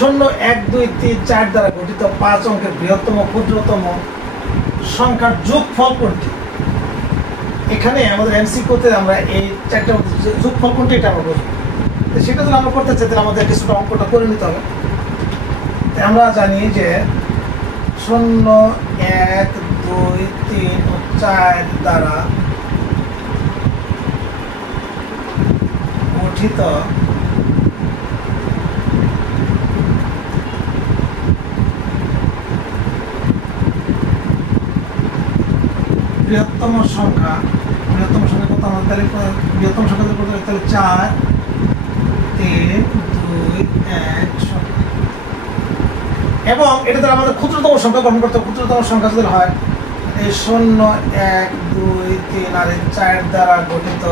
শূন্য 1 2 3 4 দ্বারা গঠিত 5 অঙ্কের বৃহত্তম ক্ষুদ্রতম সংখ্যার যোগফল কোনটি? এখানে আমাদের এমসিকিউতে আমরা এই চারটা যোগফল কোনটি এটা আমরা বুঝবো। তো সেটা যদি আমরা করতে চাই তাহলে আমাদের কিছুটা অঙ্কটা করে নিতে হবে। আমরা জানি যে 0 1 2 3 ও 4 দ্বারা গঠিত বৃহত্তম সংখ্যা কত আমাদের? বৃহত্তম সংখ্যা করতে হবে তাহলে 4 3 2 1 এবং এটা দ্বারা আমাদের ক্ষুদ্রতম সংখ্যা গঠন করতে হবে। ক্ষুদ্রতম সংখ্যা যদি হয় এই 0 1 2 3 আর 4 দ্বারা গঠিত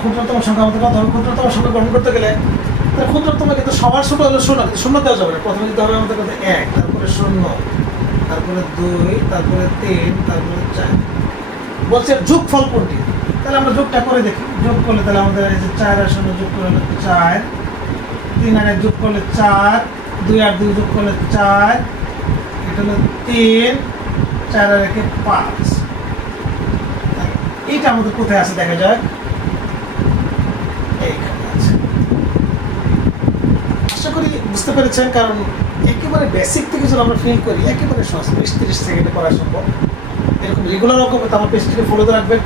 ক্ষুদ্রতম সংখ্যা আমাদের কত হবে? ক্ষুদ্রতম সংখ্যা গঠন করতে গেলে ক্ষুদ্রতম কিন্তু সবার ছোট হলো 0, কিন্তু 0 দেওয়া যাবে না। প্রথমে দিতে হবে আমাদের কত? 1, তারপরে 0, তারপরে 2, তারপরে 3, তারপরে 4। বলছে যোগফল কোনটি? তাহলে আমরা যোগটা করে দেখি। যোগ করলে তাহলে আমাদের এই যে 4 আর 0 যোগ করলে 4, 3 আর 1 যোগ করলে 4, 2 আর 2 যোগ করলে 4, এটা হলো 3, 4 আর 1 5। এইটা আমাদের কোথায় আছে দেখা যাক। এইখানে আছে। আশা করি বুঝতে পেরেছেন, কারণ একেবারে বেসিক থেকে যদি আমরা ফিল করি একেবারে সহজ, 20-30 সেকেন্ডে করা সম্ভব। এরকম রেগুলার রকম আমার পেজটিকে ফলো করে রাখবেন।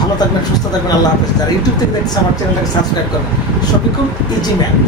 ভালো থাকবেন, সুস্থ থাকবেন। আল্লাহ হাফেজ। যারা ইউটিউব থেকে দেখছেন আমার চ্যানেলটাকে সাবস্ক্রাইব করবেন। Shafiqul easy math.